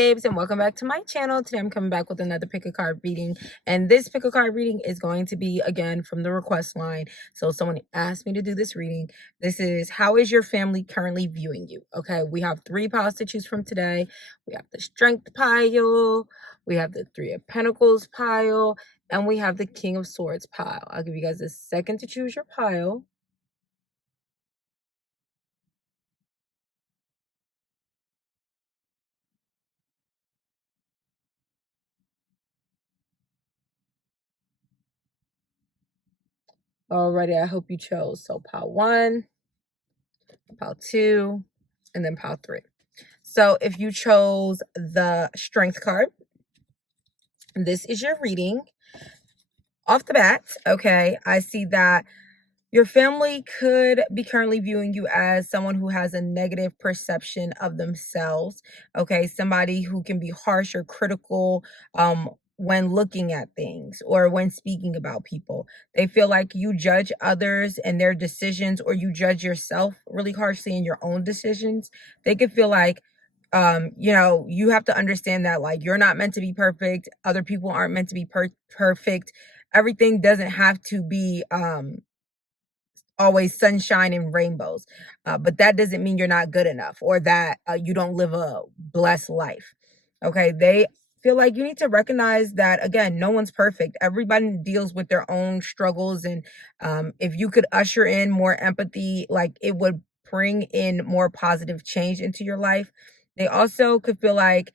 babes, and welcome back to my channel. Today I'm coming back with another pick a card reading, and this pick a card reading is going to be again from the request line. So someone asked me to do this reading. This is, how is your family currently viewing you? Okay, we have 3 piles to choose from today. We have the Strength pile, we have the 3 of Pentacles pile, and we have the King of Swords pile. I'll give you guys a second to choose your pile. Alrighty, I hope you chose. So pile 1, pile 2, and then pile 3. So if you chose the Strength card, this is your reading. Off the bat, okay, I see that your family could be currently viewing you as someone who has a negative perception of themselves, okay? Somebody who can be harsh or critical when looking at things or when speaking about people. They feel like you judge others and their decisions, or you judge yourself really harshly in your own decisions. They could feel like you have to understand that, like, you're not meant to be perfect. Other people aren't meant to be perfect. Everything doesn't have to be always sunshine and rainbows, but that doesn't mean you're not good enough, or that you don't live a blessed life. Okay, they feel like you need to recognize that, again, no one's perfect. Everybody deals with their own struggles, and if you could usher in more empathy, like, it would bring in more positive change into your life. They also could feel like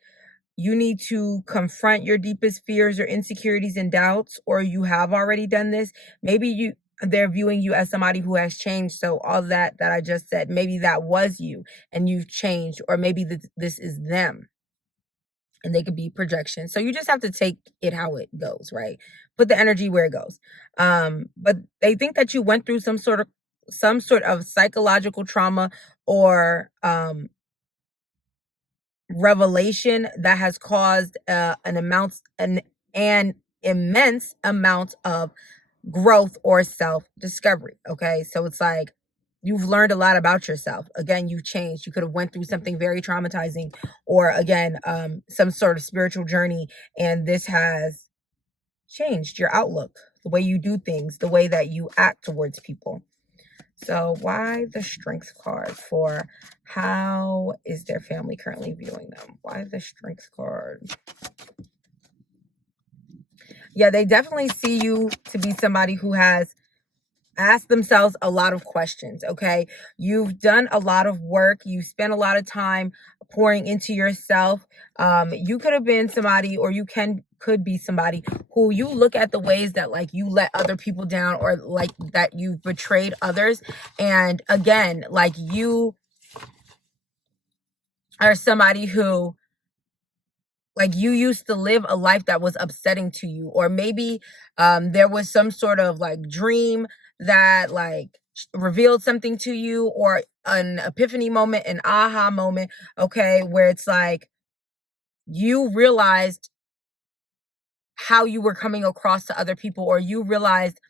you need to confront your deepest fears or insecurities and doubts, or you have already done this. Maybe they're viewing you as somebody who has changed. So all that I just said, maybe that was you and you've changed, or maybe this is them, and they could be projections. So you just have to take it how it goes, right? Put the energy where it goes. But they think that you went through some sort of psychological trauma, or revelation that has caused an immense amount of growth or self-discovery. Okay, so it's like you've learned a lot about yourself. Again, you've changed. You could have went through something very traumatizing, or again, some sort of spiritual journey, and this has changed your outlook, the way you do things, the way that you act towards people. So why the Strength card for how is their family currently viewing them? Why the Strength card? Yeah, they definitely see you to be somebody who has asked themselves a lot of questions, okay? You've done a lot of work. You spent a lot of time pouring into yourself. You could have been somebody, or you could be somebody who you look at the ways that, like, you let other people down, or like that you've betrayed others. And again, like, you are somebody who, like, you used to live a life that was upsetting to you, or maybe there was some sort of, like, dream that, like, revealed something to you, or an epiphany moment, an aha moment, okay, where it's like you realized how you were coming across to other people, or you realized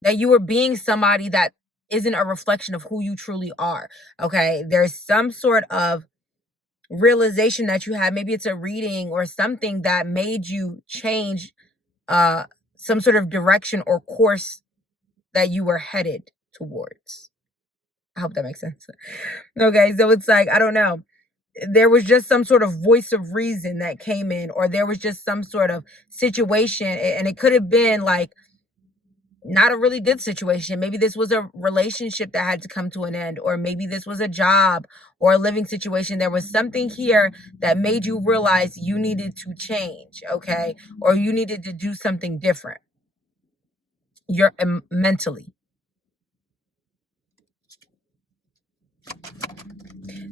that you were being somebody that isn't a reflection of who you truly are. Okay, there's some sort of realization that you had. Maybe it's a reading or something that made you change uh some sort of direction or course that you were headed towards. I hope that makes sense. Okay, so it's like, I don't know, there was just some sort of voice of reason that came in, or there was just some sort of situation, and it could have been like not a really good situation. Maybe this was a relationship that had to come to an end, or maybe this was a job or a living situation. There was something here that made you realize you needed to change, okay? Or you needed to do something different. You're mentally.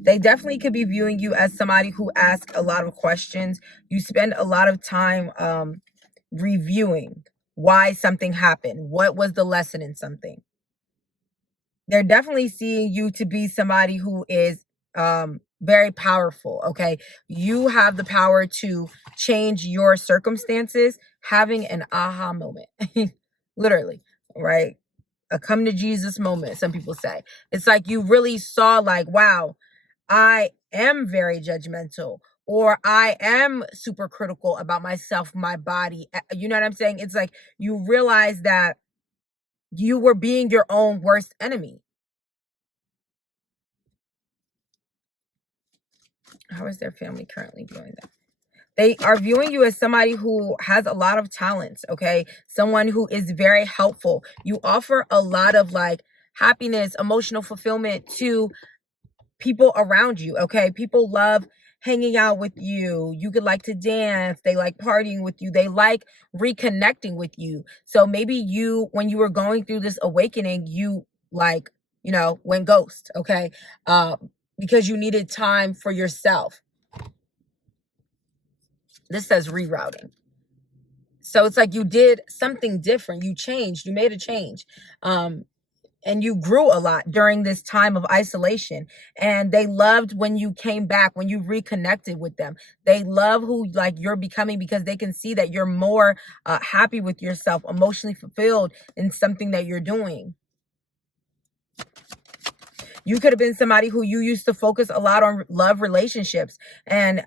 They definitely could be viewing you as somebody who asks a lot of questions. You spend a lot of time reviewing why something happened. What was the lesson in something? They're definitely seeing you to be somebody who is very powerful. Okay, you have the power to change your circumstances. Having an aha moment. Literally, right? A come to Jesus moment, some people say. It's like you really saw, like, wow, I am very judgmental, or I am super critical about myself, my body. You know what I'm saying? It's like you realize that you were being your own worst enemy. How is their family currently doing that? They are viewing you as somebody who has a lot of talents, okay? Someone who is very helpful. You offer a lot of like happiness, emotional fulfillment to people around you, okay? People love hanging out with you. You could like to dance. They like partying with you. They like reconnecting with you. So maybe you, when you were going through this awakening, you like, went ghost, okay? Because you needed time for yourself. This says rerouting. So it's like you did something different. You changed. You made a change. And you grew a lot during this time of isolation. And they loved when you came back, when you reconnected with them. They love who like you're becoming because they can see that you're more happy with yourself, emotionally fulfilled in something that you're doing. You could have been somebody who you used to focus a lot on love relationships, and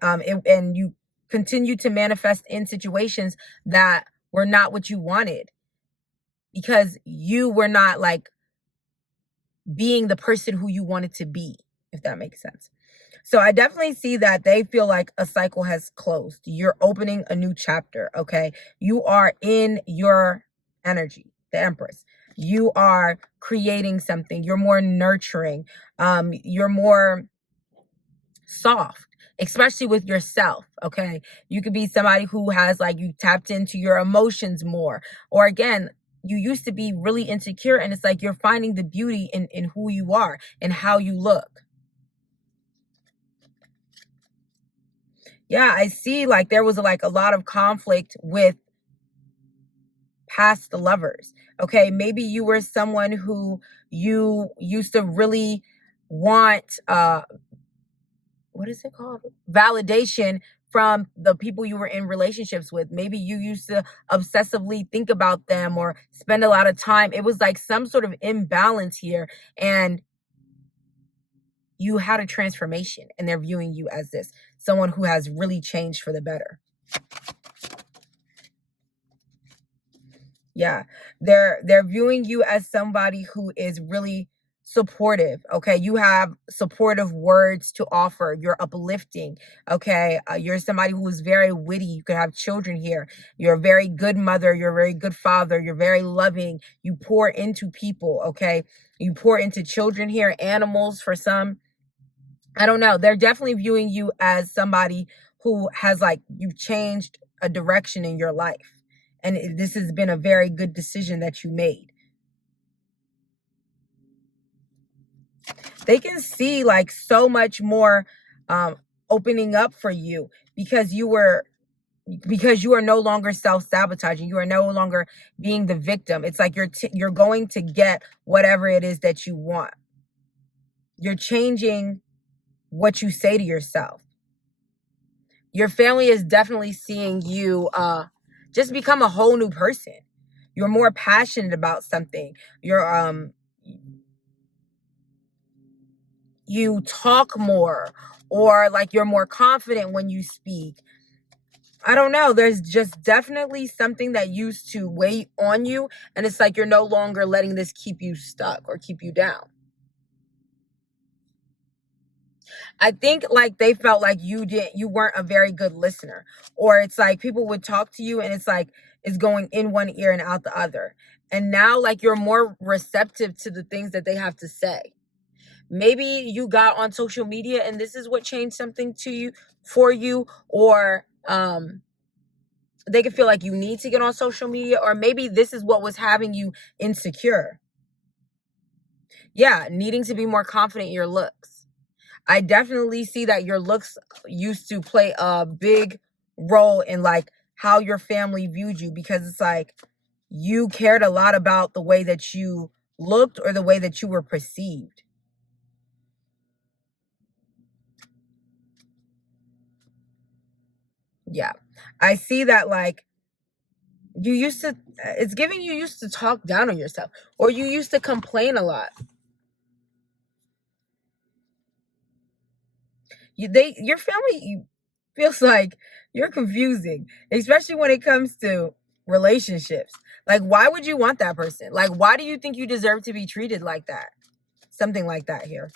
you continue to manifest in situations that were not what you wanted because you were not like being the person who you wanted to be, if that makes sense. So I definitely see that they feel like a cycle has closed. You're opening a new chapter, okay? You are in your energy, the Empress. You are creating something. You're more nurturing. You're more soft, especially with yourself, okay? You could be somebody who has like you tapped into your emotions more. Or again, you used to be really insecure and it's like you're finding the beauty in who you are and how you look. Yeah, I see like there was like a lot of conflict with past lovers. Okay, maybe you were someone who you used to really want what is it called? Validation from the people you were in relationships with. Maybe you used to obsessively think about them or spend a lot of time. It was like some sort of imbalance here. And you had a transformation and they're viewing you as this someone who has really changed for the better. Yeah. They're viewing you as somebody who is really supportive. Okay, you have supportive words to offer. You're uplifting. Okay, you're somebody who is very witty. You could have children here. You're a very good mother. You're a very good father. You're very loving. You pour into people. Okay, you pour into children here, animals for some. I don't know. They're definitely viewing you as somebody who has like you've changed a direction in your life. And this has been a very good decision that you made. They can see like so much more um, opening up for you because you are no longer self-sabotaging. You are no longer being the victim. It's like you're going to get whatever it is that you want. You're changing what you say to yourself. Your family is definitely seeing you just become a whole new person. You're more passionate about something. You talk more, or like you're more confident when you speak. I don't know. There's just definitely something that used to weigh on you, and it's like you're no longer letting this keep you stuck or keep you down. I think like they felt like you weren't a very good listener, or it's like people would talk to you and it's like it's going in one ear and out the other. And now like you're more receptive to the things that they have to say. Maybe you got on social media and this is what changed something to you for you, or they can feel like you need to get on social media, or maybe this is what was having you insecure. Yeah, needing to be more confident in your looks. I definitely see that your looks used to play a big role in like how your family viewed you, because it's like you cared a lot about the way that you looked or the way that you were perceived. Yeah. I see that like you used to it's giving you used to talk down on yourself, or you used to complain a lot. Your family feels like you're confusing, especially when it comes to relationships. Like, why would you want that person? Like, why do you think you deserve to be treated like that? Something like that here.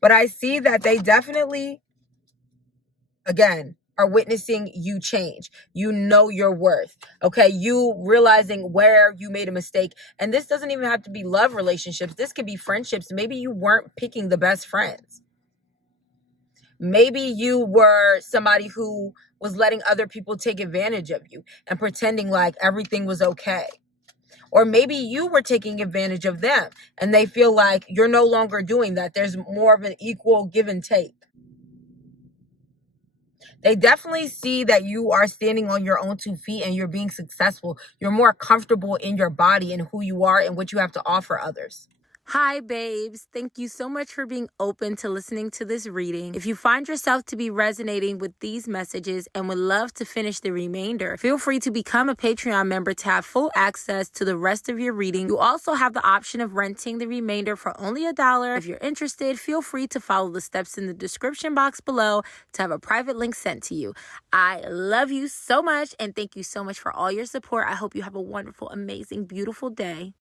But I see that they definitely, again, are witnessing you change. You know your worth. Okay. You realizing where you made a mistake. And this doesn't even have to be love relationships. This could be friendships. Maybe you weren't picking the best friends. Maybe you were somebody who was letting other people take advantage of you and pretending like everything was okay. Or maybe you were taking advantage of them and they feel like you're no longer doing that. There's more of an equal give and take. They definitely see that you are standing on your own 2 feet and you're being successful. You're more comfortable in your body and who you are and what you have to offer others. Hi, babes. Thank you so much for being open to listening to this reading. If you find yourself to be resonating with these messages and would love to finish the remainder, feel free to become a Patreon member to have full access to the rest of your reading. You also have the option of renting the remainder for only $1. If you're interested, feel free to follow the steps in the description box below to have a private link sent to you. I love you so much and thank you so much for all your support. I hope you have a wonderful, amazing, beautiful day.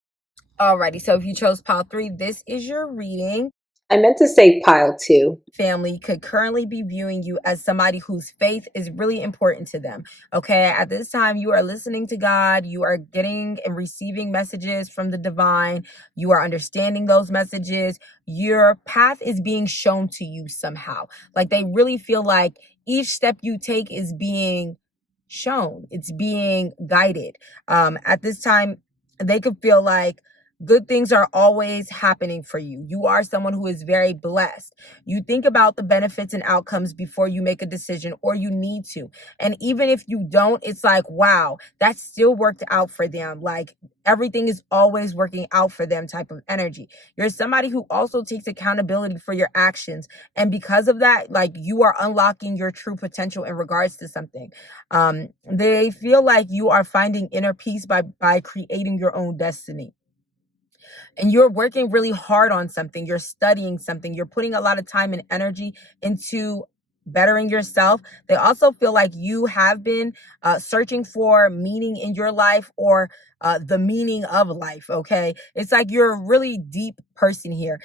Alrighty, so if you chose pile 3, this is your reading. I meant to say pile 2. Family could currently be viewing you as somebody whose faith is really important to them. Okay, at this time, you are listening to God, you are getting and receiving messages from the divine, you are understanding those messages, your path is being shown to you somehow. Like they really feel like each step you take is being shown, it's being guided. At this time, they could feel like good things are always happening for you. You are someone who is very blessed. You think about the benefits and outcomes before you make a decision, or you need to. And even if you don't, it's like, wow, that still worked out for them. Like everything is always working out for them type of energy. You're somebody who also takes accountability for your actions. And because of that, like you are unlocking your true potential in regards to something. They feel like you are finding inner peace by creating your own destiny. And you're working really hard on something, you're studying something, you're putting a lot of time and energy into bettering yourself. They also feel like you have been searching for meaning in your life, or the meaning of life. Okay, it's like you're a really deep person here.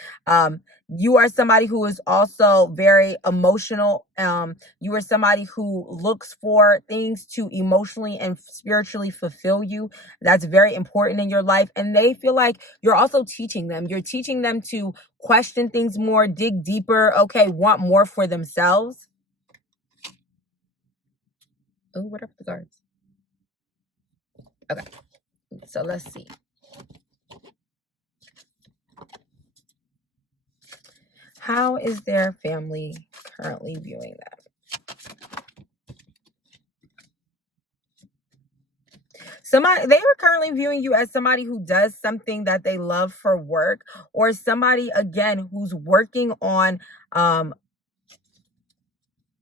You are somebody who is also very emotional. You are somebody who looks for things to emotionally and spiritually fulfill you. That's very important in your life. And they feel like you're also teaching them. You're teaching them to question things more, dig deeper, okay, want more for themselves. Oh, what are the cards? Okay, so let's see. How is their family currently viewing that? They are currently viewing you as somebody who does something that they love for work, or somebody, again, who's working on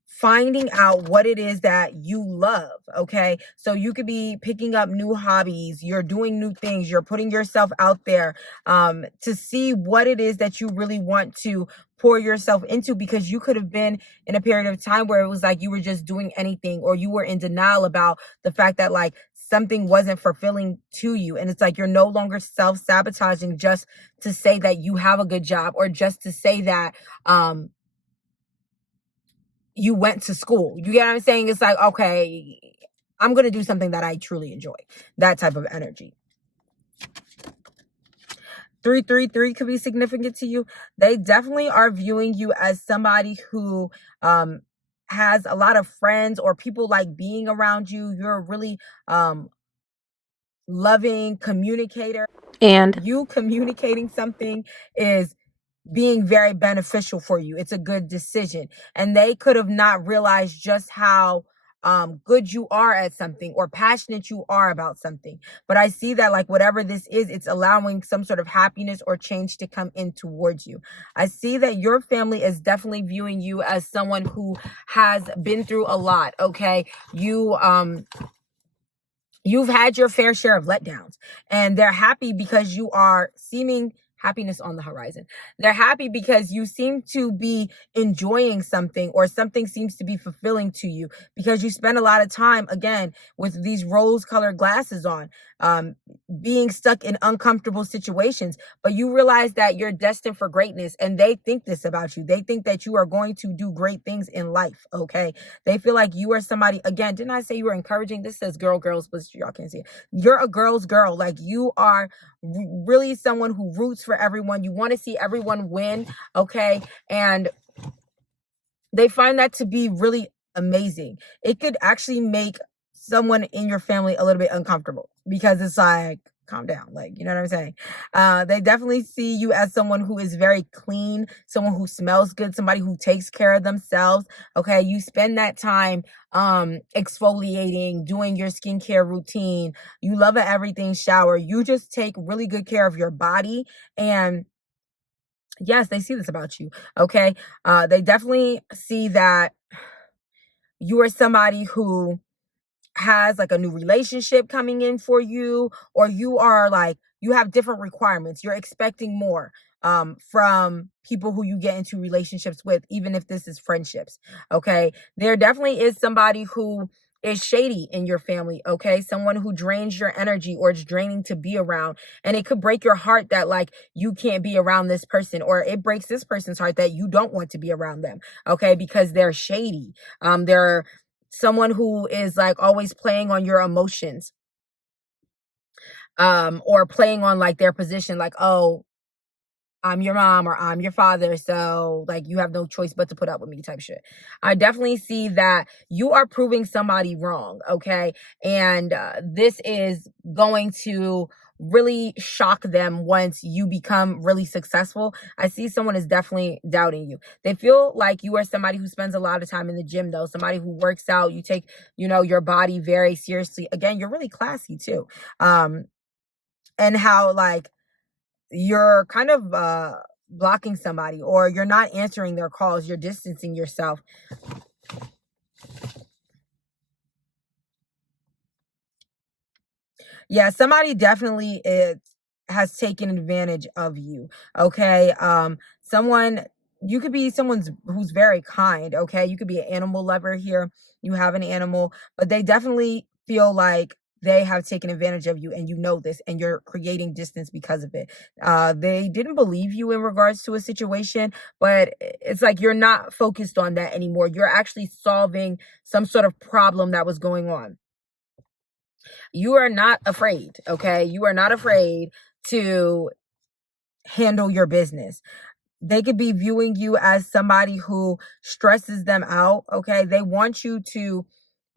finding out what it is that you love. Okay, so you could be picking up new hobbies, you're doing new things, you're putting yourself out there to see what it is that you really want to pour yourself into, because you could have been in a period of time where it was like you were just doing anything, or you were in denial about the fact that like something wasn't fulfilling to you. And it's like you're no longer self-sabotaging just to say that you have a good job, or just to say that you went to school. You get what I'm saying? It's like, okay, I'm going to do something that I truly enjoy. That type of energy. 333 could be significant to you. They definitely are viewing you as somebody who has a lot of friends, or people like being around you. You're a really loving communicator. And you communicating something is being very beneficial for you. It's a good decision. And they could have not realized just how good you are at something, or passionate you are about something. But I see that like whatever this is, it's allowing some sort of happiness or change to come in towards you. I see that your family is definitely viewing you as someone who has been through a lot. Okay, you've had your fair share of letdowns, and they're happy because you are seeming happiness on the horizon. They're happy because you seem to be enjoying something, or something seems to be fulfilling to you, because you spend a lot of time, again, with these rose colored glasses on, um, being stuck in uncomfortable situations. But you realize that you're destined for greatness, and they think this about you. They think that you are going to do great things in life. Okay. They feel like you are somebody, again, didn't I say you were encouraging? This says girls, but y'all can't see it. You're a girl's girl. Like, you are really someone who roots for everyone. You want to see everyone win. Okay. And they find that to be really amazing. It could actually make someone in your family a little bit uncomfortable, because it's like, calm down. Like, you know what I'm saying? They definitely see you as someone who is very clean, someone who smells good, somebody who takes care of themselves. Okay. You spend that time exfoliating, doing your skincare routine. You love an everything shower. You just take really good care of your body. And yes, they see this about you. Okay. They definitely see that you are somebody who has like a new relationship coming in for you, or you are like, you have different requirements. You're expecting more from people who you get into relationships with, even if this is friendships. Okay. There definitely is somebody who is shady in your family. Okay. Someone who drains your energy, or it's draining to be around. And it could break your heart that like you can't be around this person, or it breaks this person's heart that you don't want to be around them. Okay. Because they're shady. They're someone who is like always playing on your emotions, or playing on like their position, like, oh, I'm your mom or I'm your father, so like you have no choice but to put up with me type shit. I definitely see that you are proving somebody wrong. Okay. And this is going to really shock them once you become really successful. I see someone is definitely doubting you. They feel like you are somebody who spends a lot of time in the gym, though, somebody who works out. You take, your body very seriously. Again, you're really classy too. Um, and how like you're kind of blocking somebody, or you're not answering their calls, you're distancing yourself. Yeah, somebody definitely has taken advantage of you. Okay. Someone, you could be someone's who's very kind. Okay. You could be an animal lover here. You have an animal, but they definitely feel like they have taken advantage of you, and you know this, and you're creating distance because of it. They didn't believe you in regards to a situation, but it's like you're not focused on that anymore. You're actually solving some sort of problem that was going on. You are not afraid. Okay. You are not afraid to handle your business. They could be viewing you as somebody who stresses them out. Okay. They want you to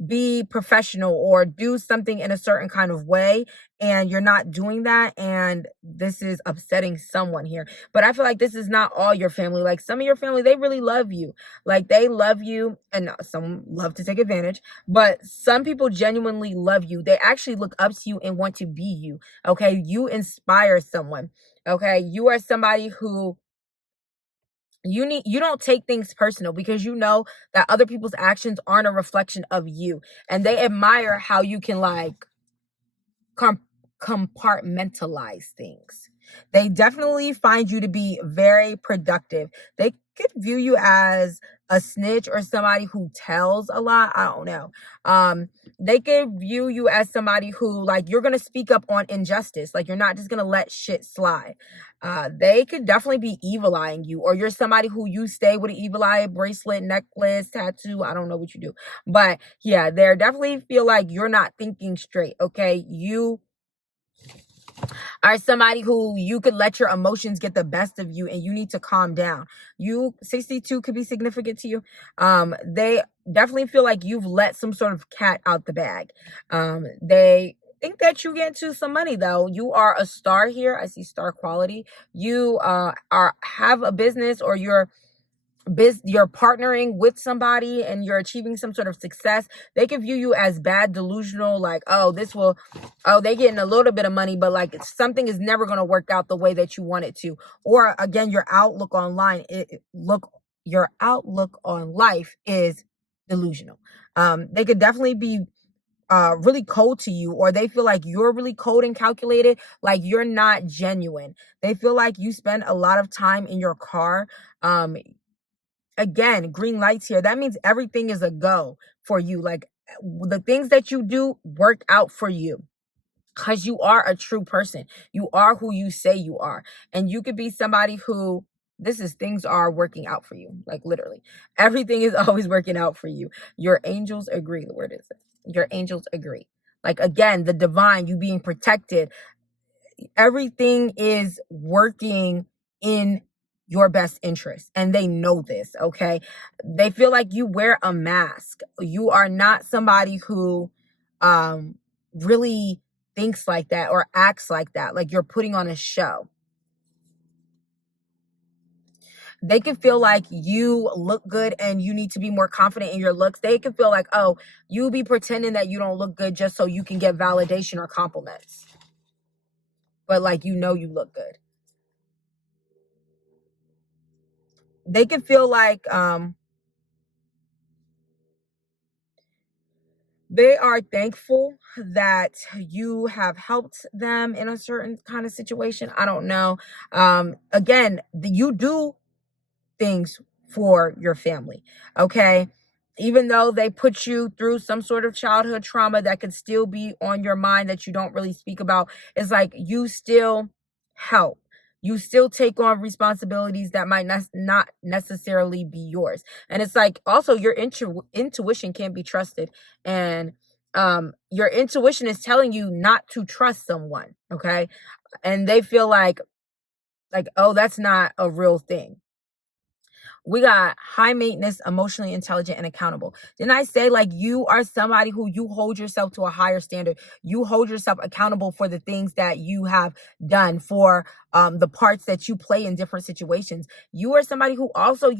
be professional or do something in a certain kind of way, and you're not doing that, and this is upsetting someone here. But I feel like this is not all your family. Like, some of your family, they really love you. Like, they love you, and some love to take advantage, but some people genuinely love you. They actually look up to you and want to be you. Okay. You inspire someone. Okay. You are somebody who you don't take things personal, because you know that other people's actions aren't a reflection of you, and they admire how you can like com- compartmentalize things. They definitely find you to be very productive. They could view you as a snitch, or somebody who tells a lot. I don't know. They could view you as somebody who like you're gonna speak up on injustice. Like, you're not just gonna let shit slide. They could definitely be evil eyeing you, or you're somebody who you stay with an evil eye bracelet, necklace, tattoo. I don't know what you do, but yeah, they definitely feel like you're not thinking straight. Okay. You are somebody who you could let your emotions get the best of you, and you need to calm down. 62 could be significant to you. They definitely feel like you've let some sort of cat out the bag. They think that you get into some money, though. You are a star here. I see star quality. You have a business, or you're partnering with somebody and you're achieving some sort of success. They can view you as bad, delusional, like, they getting a little bit of money, but like something is never going to work out the way that you want it to. Or again, your outlook on life is delusional. They could definitely be really cold to you, or they feel like you're really cold and calculated, like you're not genuine. They feel like you spend a lot of time in your car. Again, green lights here. That means everything is a go for you. Like the things that you do work out for you because you are a true person. You are who you say you are. And you could be somebody who things are working out for you. Like literally, everything is always working out for you. Your angels agree. Where is it? Your angels agree. Like again, the divine, you being protected, everything is working in your best interest, and they know this. Okay, they feel like you wear a mask. You are not somebody who really thinks like that or acts like that, like you're putting on a show. They can feel like you look good and you need to be more confident in your looks. They can feel like, oh, you be pretending that you don't look good just so you can get validation or compliments, but like you look good. They can feel like they are thankful that you have helped them in a certain kind of situation. I don't know. Again, you do things for your family, okay? Even though they put you through some sort of childhood trauma that could still be on your mind that you don't really speak about, it's like you still help. You still take on responsibilities that might not necessarily be yours. And it's like also your intuition can't be trusted. And your intuition is telling you not to trust someone, okay? And they feel like, oh, that's not a real thing. We got high maintenance, emotionally intelligent, and accountable. Didn't I say like you are somebody who you hold yourself to a higher standard? You hold yourself accountable for the things that you have done, for the parts that you play in different situations. You are somebody who also,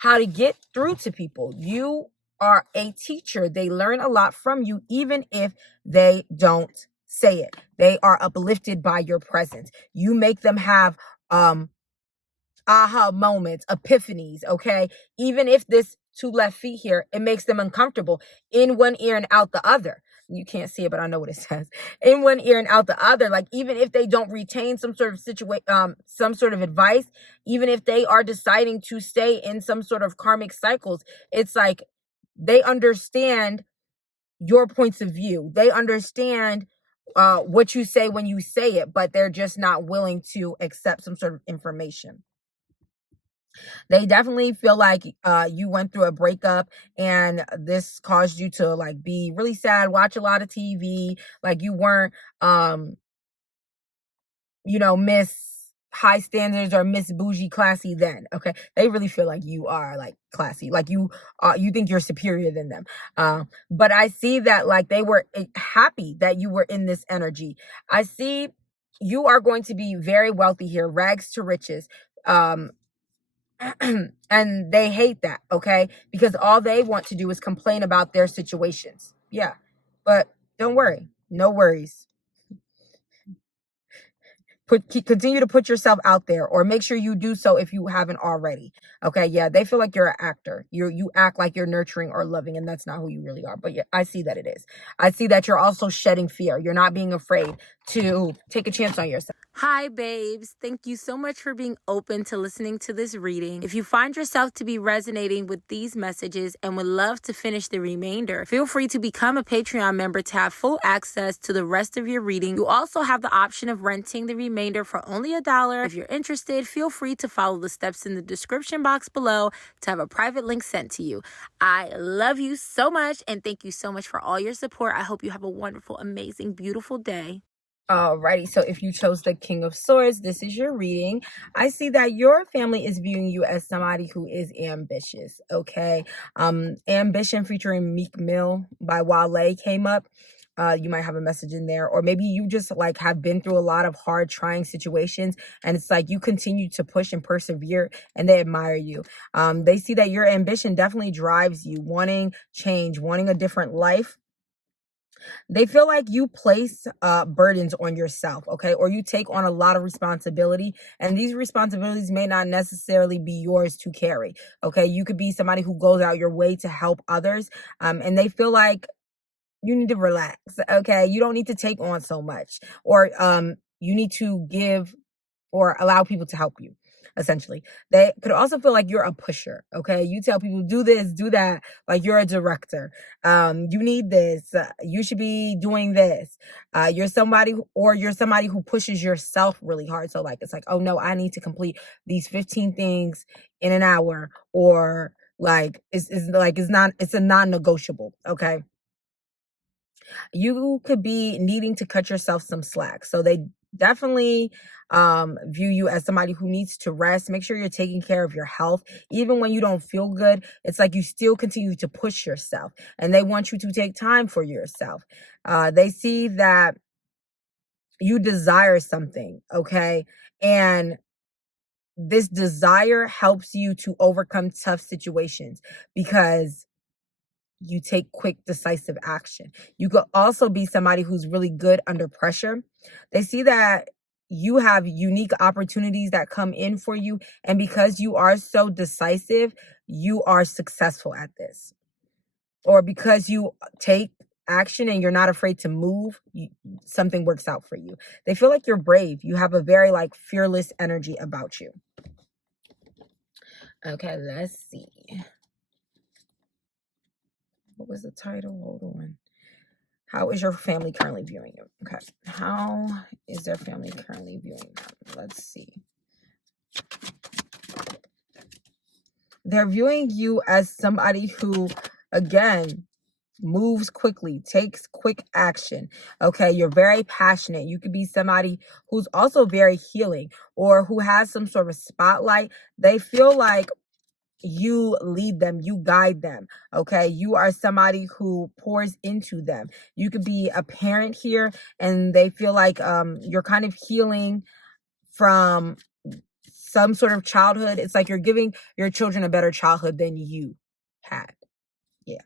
how to get through to people. You are a teacher. They learn a lot from you, even if they don't say it. They are uplifted by your presence. You make them have aha moments, epiphanies, okay? Even if this two left feet here, it makes them uncomfortable in one ear and out the other. You can't see it, but I know what it says. In one ear and out the other. Like even if they don't retain some sort of some sort of advice, even if they are deciding to stay in some sort of karmic cycles, it's like they understand your points of view. They understand what you say when you say it, but they're just not willing to accept some sort of information. They definitely feel like you went through a breakup and this caused you to like be really sad, watch a lot of TV, like you weren't miss high standards or miss bougie classy then. Okay, they really feel like you are like classy, like you think you're superior than them. But I see that like they were happy that you were in this energy. I see you are going to be very wealthy here, rags to riches. And they hate that, okay? Because all they want to do is complain about their situations. Yeah. But don't worry. No worries. Continue to put yourself out there, or make sure you do so if you haven't already. Okay? Yeah, they feel like you're an actor. You act like you're nurturing or loving, and that's not who you really are. But yeah, I see that it is. I see that you're also shedding fear. You're not being afraid to take a chance on yourself. Hi, babes. Thank you so much for being open to listening to this reading. If you find yourself to be resonating with these messages and would love to finish the remainder, feel free to become a Patreon member to have full access to the rest of your reading. You also have the option of renting the remainder for only $1. If you're interested, feel free to follow the steps in the description box below to have a private link sent to you. I love you so much, and thank you so much for all your support. I hope you have a wonderful, amazing, beautiful day. Alrighty, so if you chose the King of Swords, this is your reading. I see that your family is viewing you as somebody who is ambitious, okay? Ambition featuring Meek Mill by Wale came up. You might have a message in there, or maybe you just like have been through a lot of hard, trying situations, and it's like you continue to push and persevere, and they admire you. They see that your ambition definitely drives you, wanting change, wanting a different life. They feel like you place burdens on yourself, okay? Or you take on a lot of responsibility, and these responsibilities may not necessarily be yours to carry, okay? You could be somebody who goes out your way to help others, and they feel like you need to relax. Okay, you don't need to take on so much, or you need to give or allow people to help you. Essentially, they could also feel like you're a pusher. Okay, you tell people do this, do that, like you're a director. You need this, you should be doing this. You're somebody or you're somebody who pushes yourself really hard. So like it's like, oh no, I need to complete these 15 things in an hour, or like it's a non-negotiable. Okay, you could be needing to cut yourself some slack. So they definitely view you as somebody who needs to rest. Make sure you're taking care of your health. Even when you don't feel good, it's like you still continue to push yourself, and they want you to take time for yourself. They see that you desire something, okay? And this desire helps you to overcome tough situations because you take quick, decisive action. You could also be somebody who's really good under pressure. They see that you have unique opportunities that come in for you. And because you are so decisive, you are successful at this. Or because you take action and you're not afraid to move, something works out for you. They feel like you're brave. You have a very like fearless energy about you. Okay, let's see. What was the title? Hold on. How is your family currently viewing you? Okay. How is their family currently viewing them? Let's see. They're viewing you as somebody who, again, moves quickly, takes quick action. Okay. You're very passionate. You could be somebody who's also very healing or who has some sort of spotlight. They feel like you lead them, you guide them. Okay, you are somebody who pours into them. You could be a parent here, and they feel like you're kind of healing from some sort of childhood. It's like you're giving your children a better childhood than you had. Yeah,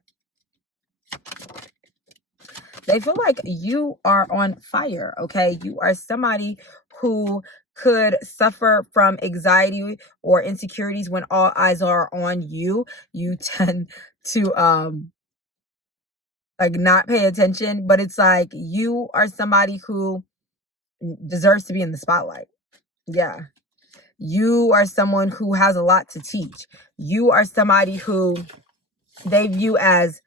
they feel like you are on fire. Okay, you are somebody who could suffer from anxiety or insecurities when all eyes are on you. You tend to like not pay attention, but it's like you are somebody who deserves to be in the spotlight. Yeah, you are someone who has a lot to teach. You are somebody who they view as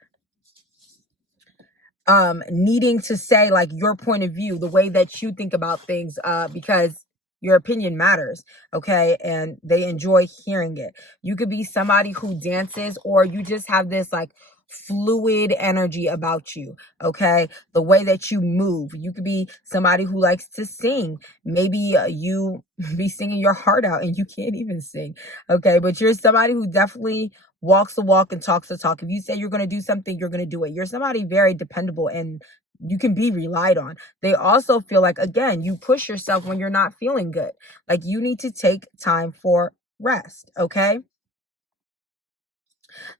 needing to say like your point of view, the way that you think about things, because your opinion matters. Okay, and they enjoy hearing it. You could be somebody who dances, or you just have this like fluid energy about you. Okay, the way that you move. You could be somebody who likes to sing. Maybe you be singing your heart out and you can't even sing. Okay, but you're somebody who definitely walks the walk and talks the talk. If you say you're going to do something, you're going to do it. You're somebody very dependable and you can be relied on. They also feel like, again, you push yourself when you're not feeling good. Like you need to take time for rest. Okay.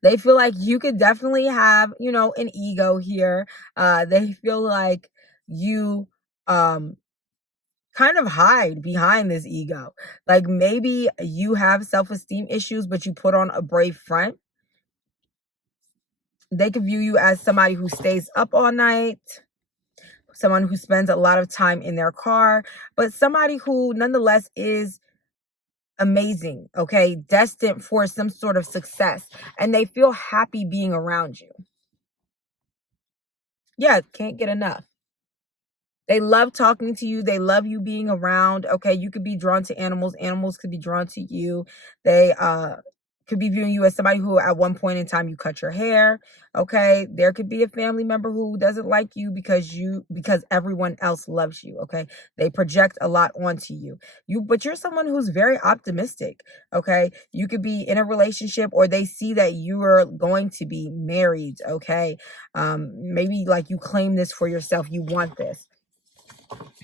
They feel like you could definitely have, an ego here. They feel like you, kind of hide behind this ego. Like maybe you have self-esteem issues, but you put on a brave front. They could view you as somebody who stays up all night, someone who spends a lot of time in their car, but somebody who nonetheless is amazing, okay, destined for some sort of success, and they feel happy being around you. Yeah, can't get enough. They love talking to you. They love you being around. Okay, you could be drawn to animals. Animals could be drawn to you. They could be viewing you as somebody who at one point in time you cut your hair. Okay, there could be a family member who doesn't like you because everyone else loves you. Okay, they project a lot onto you. But you're someone who's very optimistic. Okay, you could be in a relationship, or they see that you are going to be married. Okay, maybe like you claim this for yourself. You want this.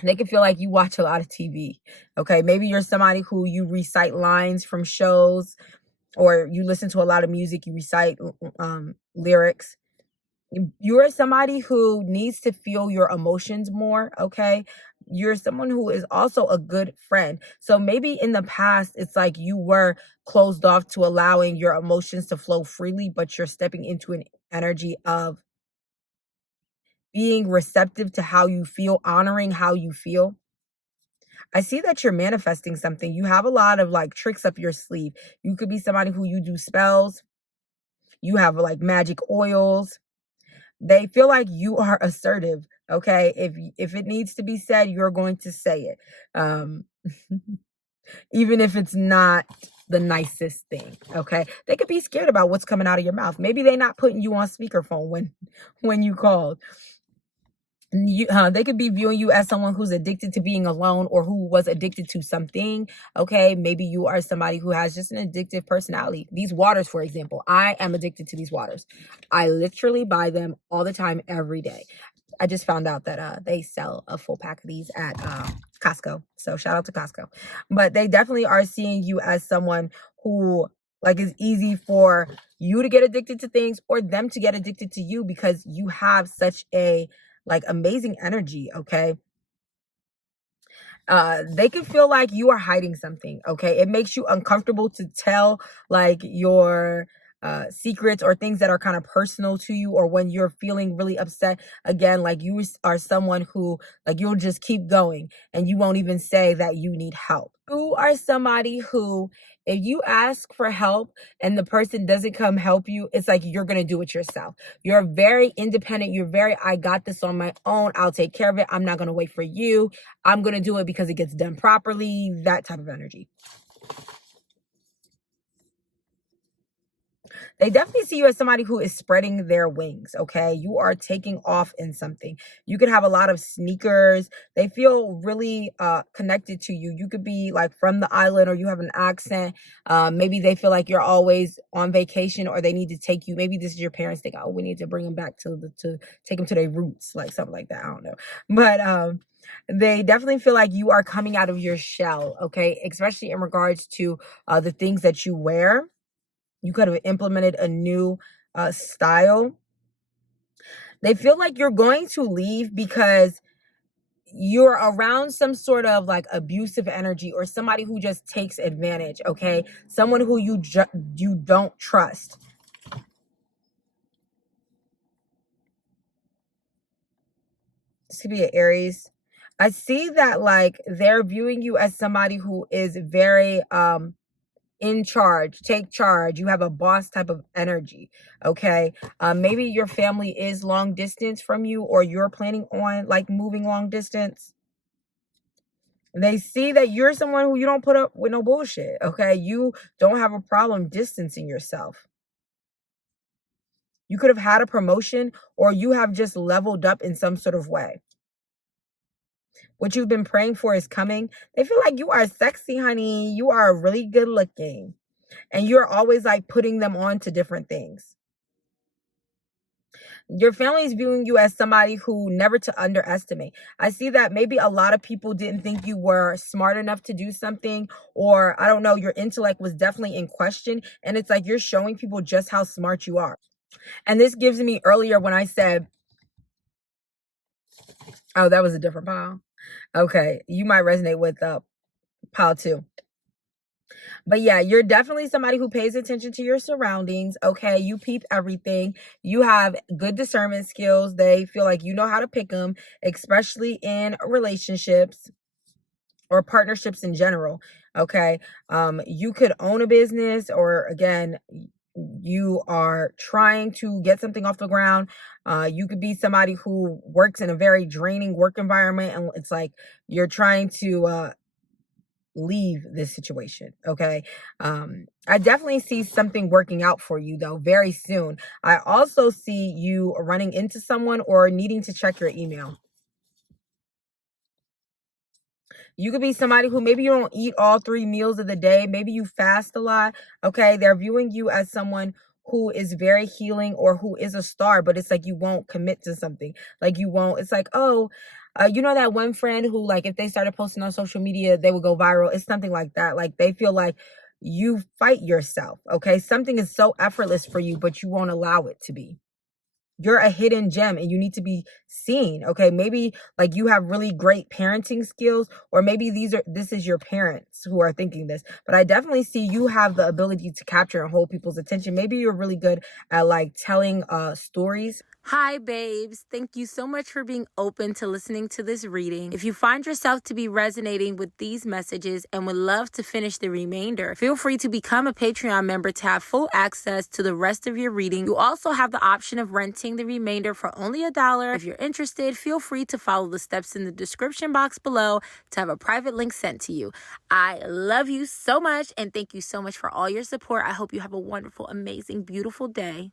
They can feel like you watch a lot of TV. Okay. Maybe you're somebody who you recite lines from shows, or you listen to a lot of music, you recite lyrics. You're somebody who needs to feel your emotions more. Okay. You're someone who is also a good friend. So maybe in the past, it's like you were closed off to allowing your emotions to flow freely, but you're stepping into an energy of being receptive to how you feel, honoring how you feel. I see that you're manifesting something. You have a lot of like tricks up your sleeve. You could be somebody who you do spells, you have like magic oils. They feel like you are assertive, okay? If it needs to be said, you're going to say it. Um even if it's not the nicest thing, okay? They could be scared about what's coming out of your mouth. Maybe they're not putting you on speakerphone when you called. They could be viewing you as someone who's addicted to being alone or who was addicted to something. Okay, maybe you are somebody who has just an addictive personality. These waters, for example, I am addicted to these waters. I literally buy them all the time, every day. I just found out that they sell a full pack of these at Costco. So shout out to Costco. But they definitely are seeing you as someone who like is easy for you to get addicted to things or them to get addicted to you because you have such a like amazing energy, okay? They can feel like you are hiding something, okay? It makes you uncomfortable to tell like your secrets or things that are kind of personal to you, or when you're feeling really upset. Again, like you are someone who like you'll just keep going and you won't even say that you need help. You are somebody who, if you ask for help and the person doesn't come help you, it's like you're gonna do it yourself. You're very independent. You're very, I got this on my own. I'll take care of it. I'm not gonna wait for you. I'm going to do it because it gets done properly, that type of energy. They definitely see you as somebody who is spreading their wings, okay? You are taking off in something. You could have a lot of sneakers. They feel really connected to you. You could be like from the island or you have an accent. Maybe they feel like you're always on vacation or they need to take you. Maybe this is your parents think, oh, we need to bring them back to take them to their roots, like something like that. I don't know. But they definitely feel like you are coming out of your shell, okay? Especially in regards to the things that you wear. You could have implemented a new style. They feel like you're going to leave because you're around some sort of like abusive energy or somebody who just takes advantage, okay? Someone who you don't trust. This could be an Aries. I see that like they're viewing you as somebody who is very in charge, take charge. You have a boss type of energy, okay? Maybe your family is long distance from you or you're planning on like moving long distance. They see that you're someone who you don't put up with no bullshit, okay? You don't have a problem distancing yourself. You could have had a promotion or you have just leveled up in some sort of way. What you've been praying for is coming. They feel like you are sexy, honey. You are really good looking. And you're always like putting them on to different things. Your family is viewing you as somebody who never to underestimate. I see that maybe a lot of people didn't think you were smart enough to do something, or I don't know, your intellect was definitely in question. And it's like you're showing people just how smart you are. And this gives me earlier when I said, oh, that was a different pile. Okay, you might resonate with pile two. But yeah, you're definitely somebody who pays attention to your surroundings. Okay, you peep everything. You have good discernment skills. They feel like you know how to pick them, especially in relationships or partnerships in general. Okay, you could own a business, or again, you are trying to get something off the ground. You could be somebody who works in a very draining work environment, and it's like you're trying to leave this situation, okay? I definitely see something working out for you though very soon. I also see you running into someone or needing to check your email. You could be somebody who maybe you don't eat all 3 meals of the day, maybe you fast a lot, okay? They're viewing you as someone who is very healing or who is a star, but it's like you won't commit to something. Like you won't, it's like, oh, you know that one friend who like if they started posting on social media, they would go viral. It's something like that. Like they feel like you fight yourself, okay? Something is so effortless for you, but you won't allow it to be. you're a hidden gem and you need to be seen. Okay, maybe like you have really great parenting skills, or maybe this is your parents who are thinking this, but I definitely see you have the ability to capture and hold people's attention. Maybe you're really good at like telling stories. Hi, babes. Thank you so much for being open to listening to this reading. If you find yourself to be resonating with these messages and would love to finish the remainder, feel free to become a Patreon member to have full access to the rest of your reading. You also have the option of renting the remainder for only $1. If you're interested, feel free to follow the steps in the description box below to have a private link sent to you. I love you so much and thank you so much for all your support. I hope you have a wonderful, amazing, beautiful day.